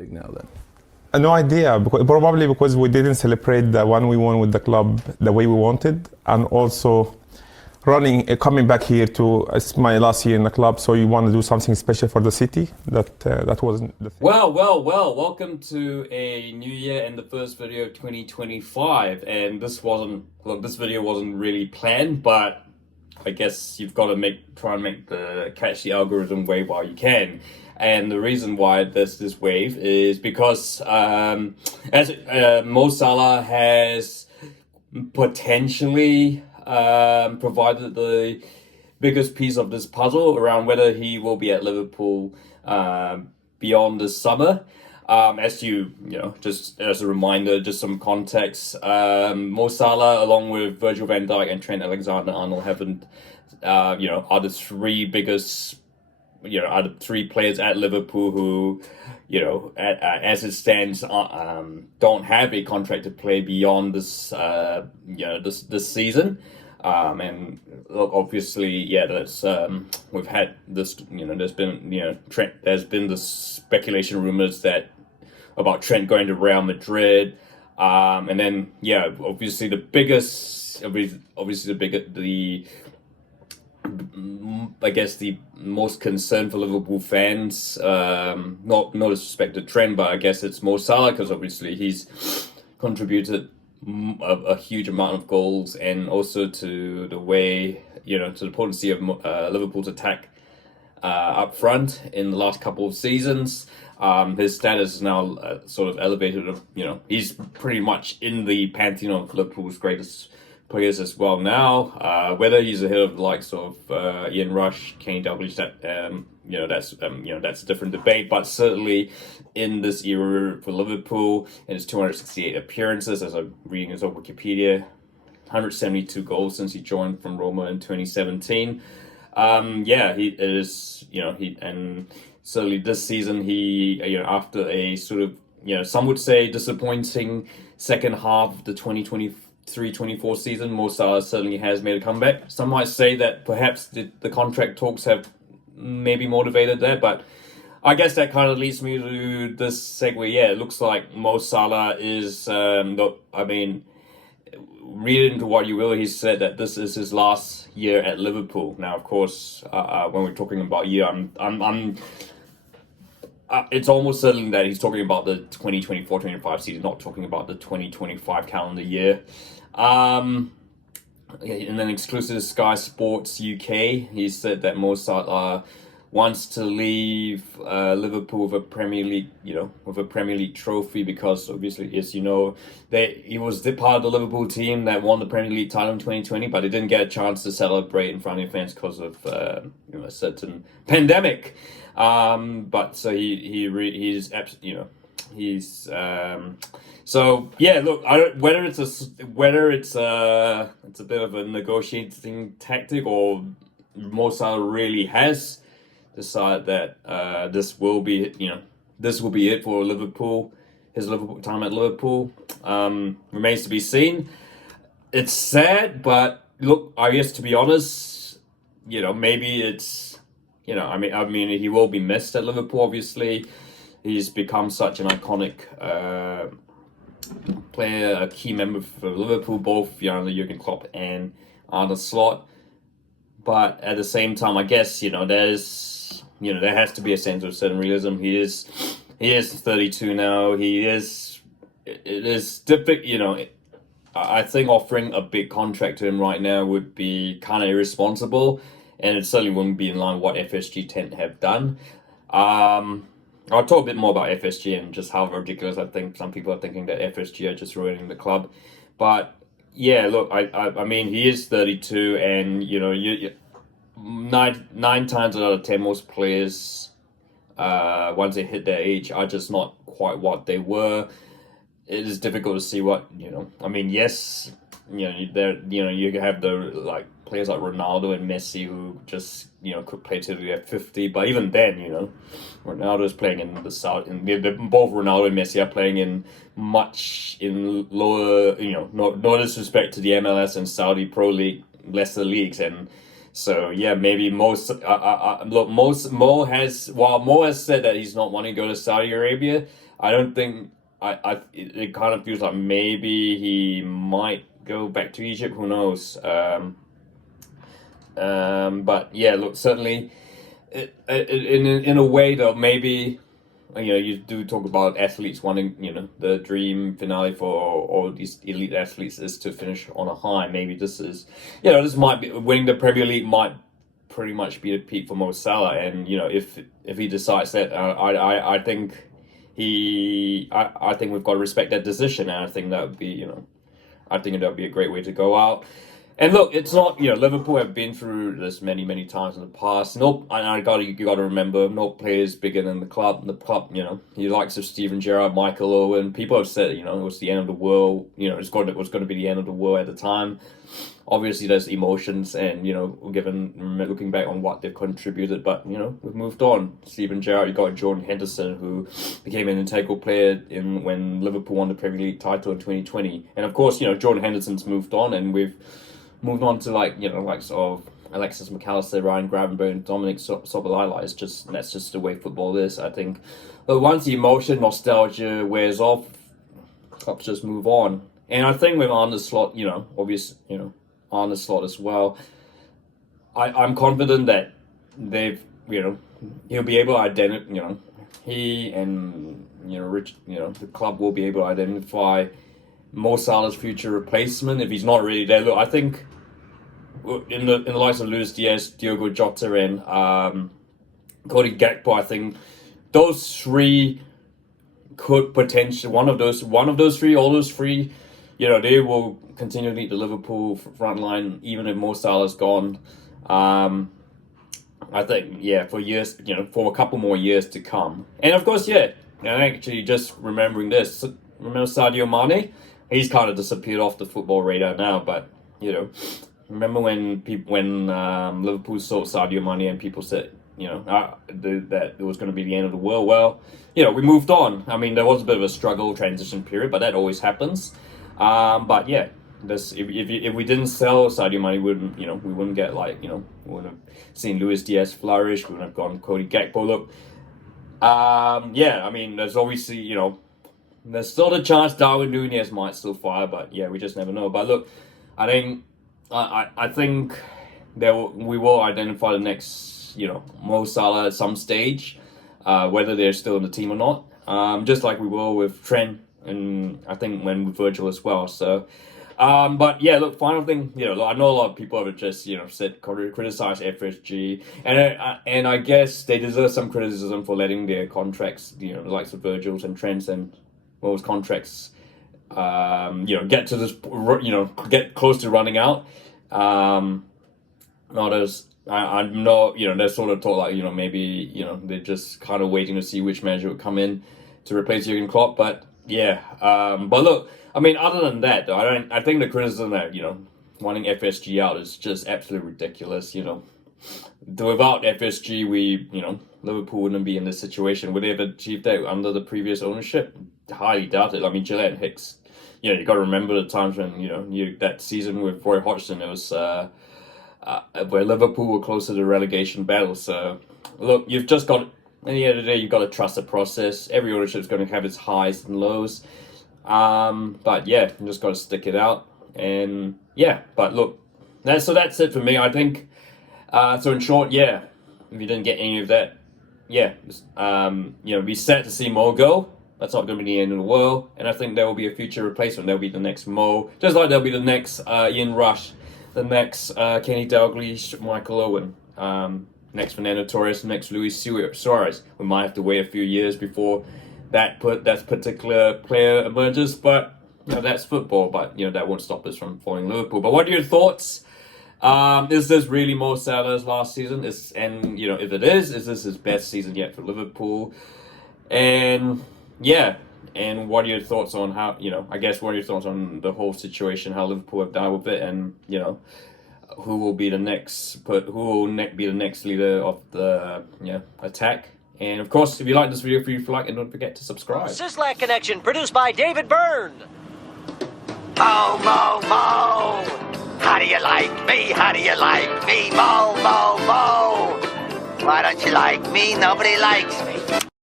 League now then? No idea, probably because we didn't celebrate the one we won with the club the way we wanted, and also coming back here it's my last year in the club, so you want to do something special for the city. That wasn't the thing. Well, welcome to a new year and the first video of 2025. And this video wasn't really planned, but I guess you've got to try and catch the algorithm wave while you can. And the reason why there's this wave is because Mo Salah has potentially provided the biggest piece of this puzzle around whether he will be at Liverpool beyond this summer. Just as a reminder, just some context, Mo Salah along with Virgil van Dijk and Trent Alexander-Arnold are the three biggest, are the three players at Liverpool who, as it stands, don't have a contract to play beyond this, this season. And look, obviously, that's we've had this. There's been there's been the speculation rumors about Trent going to Real Madrid, and then obviously the most concern for Liverpool fans, not disrespect to Trent, but I guess it's Mo Salah, because obviously he's contributed a huge amount of goals, and also to the way, to the potency of Liverpool's attack up front in the last couple of seasons. His status is now sort of elevated. He's pretty much in the pantheon of Liverpool's greatest players as well now. Whether he's ahead of the likes of Ian Rush, Kane Dalglish, that's a different debate. But certainly in this era for Liverpool, in his 268 appearances, as I'm reading his own Wikipedia, 172 goals since he joined from Roma in 2017. He is, and certainly this season after a sort of, some would say disappointing second half of the 2023-24 season, Mo Salah certainly has made a comeback. Some might say that perhaps the contract talks have maybe motivated that, but I guess that kind of leads me to this segue. It looks like Mo Salah is, read into what you will, he said that this is his last year at Liverpool. Now, of course, when we're talking about year, it's almost certain that he's talking about the 2024-25 season, not talking about the 2025 calendar year. And then exclusive to Sky Sports UK, he said that Mo Salah wants to leave Liverpool with a Premier League trophy, because obviously, as you know, he was the part of the Liverpool team that won the Premier League title in 2020, but he didn't get a chance to celebrate in front of fans because of a certain pandemic. But so he's absolutely, whether it's a bit of a negotiating tactic, or Mo Salah really has decided that this will be it for Liverpool, his Liverpool time at Liverpool, remains to be seen. It's sad, but look, I guess to be honest, maybe it's, he will be missed at Liverpool. Obviously, he's become such an iconic player, a key member for Liverpool, both the Jurgen Klopp and Arne Slot. But at the same time, I guess there has to be a sense of certain realism. He is 32 now. It is difficult. I think offering a big contract to him right now would be kind of irresponsible, and it certainly wouldn't be in line with what FSG tend to have done. I'll talk a bit more about FSG and just how ridiculous I think some people are thinking that FSG are just ruining the club. But yeah, look, I mean, he is 32, and nine times out of 10, most players, once they hit their age, are just not quite what they were. It is difficult to see what yes, you have the players like Ronaldo and Messi who just could play till they're 50, but even then, Ronaldo is playing in the South, and both Ronaldo and Messi are playing in lower, no disrespect to the MLS and Saudi Pro League, lesser leagues, and so maybe Mo has said that he's not wanting to go to Saudi Arabia. I don't think it kind of feels like maybe he might go back to Egypt. Who knows? But yeah, look, certainly, in a way though, maybe, you do talk about athletes wanting, the dream finale for all these elite athletes is to finish on a high. Maybe this is, this might be winning the Premier League might pretty much be the peak for Mo Salah, and if he decides that, I think I think we've got to respect that decision, and I think that would be, I think that would be a great way to go out. And look, it's not, Liverpool have been through this many, many times in the past. You got to remember, no players bigger than the club. The club, the likes of Steven Gerrard, Michael Owen. People have said, it was the end of the world. It was going to be the end of the world at the time. Obviously, there's emotions, and looking back on what they've contributed, but we've moved on. Steven Gerrard, you got Jordan Henderson, who became an integral player when Liverpool won the Premier League title in 2020, and of course, Jordan Henderson's moved on, and we've moved on to likes of Alexis McAllister, Ryan Gravenberch, Dominic Soboslai. That's just the way football is, I think. But once the emotion, nostalgia wears off, clubs just move on. And I think with Arne Slot, Arne Slot as well, I'm confident that he'll be able to identify, he and Rich, the club will be able to identify Mo Salah's future replacement if he's not really there. Look, I think in the likes of Luis Diaz, Diogo Jota, and Cody Gakpo, I think those three could potentially all those three, they will continue to lead the Liverpool front line even if Mo Salah's gone. I think, for years, for a couple more years to come. And of course, and actually just remembering this, remember Sadio Mane? He's kind of disappeared off the football radar now, but, remember when Liverpool sold Sadio Mane and people said, that it was going to be the end of the world? Well, we moved on. I mean, there was a bit of a struggle transition period, but that always happens. But yeah, if we didn't sell Sadio Mane, we wouldn't get we wouldn't have seen Luis Diaz flourish. We wouldn't have gone Cody Gakpo. Look, I mean, there's obviously there's still a chance Darwin Núñez might still fire, but we just never know. But look, I think we will identify the next Mo Salah at some stage, whether they're still in the team or not. Just like we will with Trent, and I think when with Virgil as well. So, but look, final thing, I know a lot of people have just said criticize FSG, and I guess they deserve some criticism for letting their contracts, the likes of Virgil's and Trent's and Mo's contracts, get to this, get close to running out. Not as I'm not, there's sort of talk like maybe they're just kind of waiting to see which manager would come in to replace Jurgen Klopp, but. But look, I mean, other than that, though, I think the criticism that, wanting FSG out is just absolutely ridiculous, Without FSG, Liverpool wouldn't be in this situation. Would they have achieved that under the previous ownership? Highly doubt it. I mean, Gillette and Hicks, you got to remember the times when, that season with Roy Hodgson, it was, where Liverpool were close to the relegation battle. So, look, you've just got... At the end of the day, you've got to trust the process. Every ownership is going to have its highs and lows. But you just got to stick it out. And but look, that's it for me. I think, so in short, if you didn't get any of that, be sad to see Mo go. That's not going to be the end of the world. And I think there will be a future replacement. There'll be the next Mo, just like there'll be the next Ian Rush, the next Kenny Dalglish, Michael Owen. Next Fernando Torres, next Luis Suarez. We might have to wait a few years before that particular player emerges, but that's football. But that won't stop us from following Liverpool. But what are your thoughts? Is this really Mo Salah's last season? If it is this his best season yet for Liverpool? And and what are your thoughts on how what are your thoughts on the whole situation? How Liverpool have dealt with it, and who will be the next leader of the attack? And of course, if you like this video, feel free to like and don't forget to subscribe. Sislak Connection, produced by David Byrne. Mo, Mo, Mo. How do you like me? How do you like me? Mo, Mo, Mo. Why don't you like me? Nobody likes me.